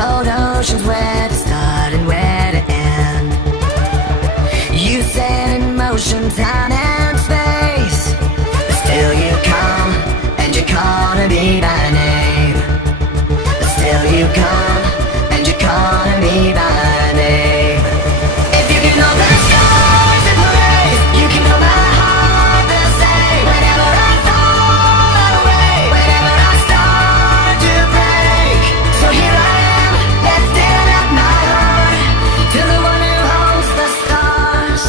told oceans where to start and where to end. You set in motion time and space, but still you come and you call to me by name. But still you come and you call to me by name. If you can know the stars and parades, you can know my heart the same. Whenever I fall away, whenever I start to break, so here I am, lifting up my heart to the one who holds the stars.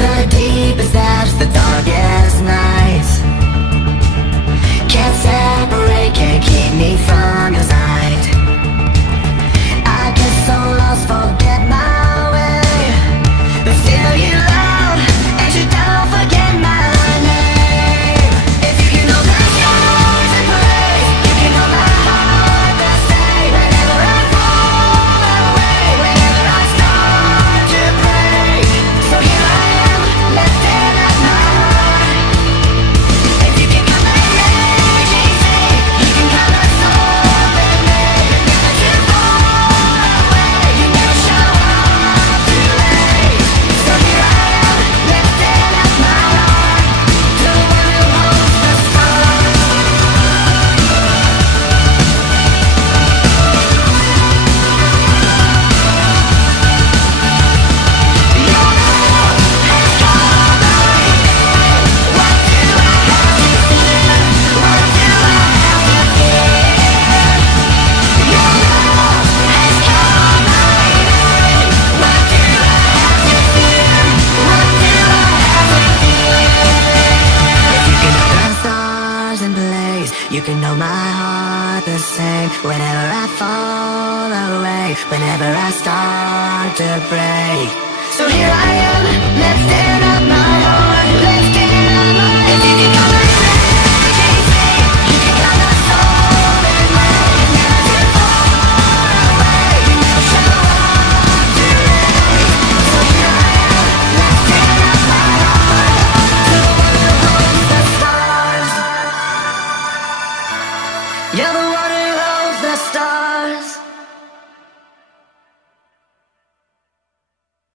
The deepest depths, the darkest nights, can't separate, can't keep me from your sight. I get so lost, forget my way, but still you love and you don't forget my name. If you can know the stars and parades, you can know my heart the same. Whenever I fall away, whenever I start to break, so here I am, lifting up my heart. If you can count the days you say, you can count the soul in me. Never to fall away, you never show up too late. So here I am, lifting up my heart to the one who holds the stars. Stars and blaze, you can know my heart the same. Whenever I fall away, whenever I start to break, so here I am, lifting up